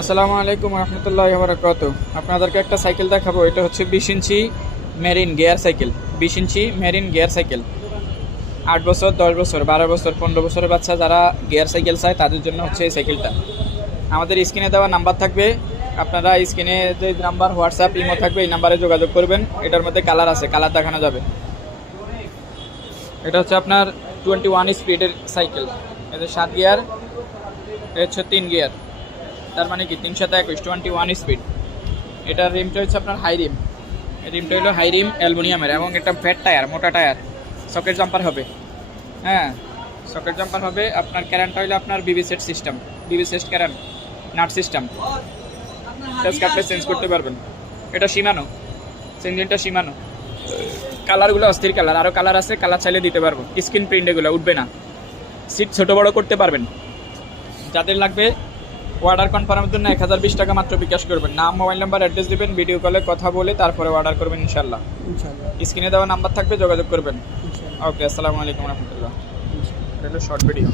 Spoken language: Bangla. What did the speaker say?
আসসালামু আলাইকুম রহমতুল্লাহি ওয়া বারাকাতুহু। আপনাদেরকে একটা সাইকেল দেখাবো। এটা হচ্ছে 20 ইঞ্চি মেরিন গিয়ার সাইকেল। 20 ইঞ্চি মেরিন গিয়ার সাইকেল। 8 বছর, 10 বছর, 12 বছর, 15 বছরের বাচ্চা যারা গিয়ার সাইকেল চায় তাদের জন্য হচ্ছে এই সাইকেলটা। আমাদের স্ক্রিনে দেওয়া নাম্বার থাকবে, আপনারা স্ক্রিনে যে নাম্বার হোয়াটসঅ্যাপ ইমো থাকবে এই নাম্বারে যোগাযোগ করবেন। এটার মধ্যে কালার আছে, কালার দেখানো যাবে। এটা হচ্ছে আপনার 21 স্পিডের সাইকেল। এটা 7 গিয়ার, এটা হচ্ছে 3 গিয়ার। তার মানে কি 321, 21 স্পিড। এটার রিমটা হচ্ছে আপনার হাই রিম। রিমটা হলো হাই রিম অ্যালুমিনিয়ামের এবং এটা ফ্যাট টায়ার, মোটা টায়ার। সকেট জাম্পার হবে, হ্যাঁ সকেট জাম্পার হবে। আপনার ক্যারেন্টটা হলো আপনার বিবি সেট সিস্টেম, বিবি set current nut system. Touch কাটলে চেঞ্জ করতে পারবেন। এটা সীমানো, ইঞ্জিনটা সীমানো। কালারগুলো অস্থির কালার, আরও কালার আছে, কালার চাইলে দিতে পারবো। স্ক্রিন প্রিন্ট এগুলো উঠবে না। সিট ছোটো বড়ো করতে পারবেন। যাদের লাগবে অর্ডার কনফার্মের জন্য 1020 টাকা মাত্র বিকাশ করবেন। নাম, মোবাইল নাম্বার, অ্যাড্রেস দিবেন, ভিডিও কলে কথা বলে তারপরে অর্ডার করবেন ইনশাল্লাহ। স্ক্রিনে দেওয়া নাম্বার থাকবে, যোগাযোগ করবেন। ওকে, আসসালামু আলাইকুম রহমতুল্লাহ। এটা হলো শর্ট ভিডিও।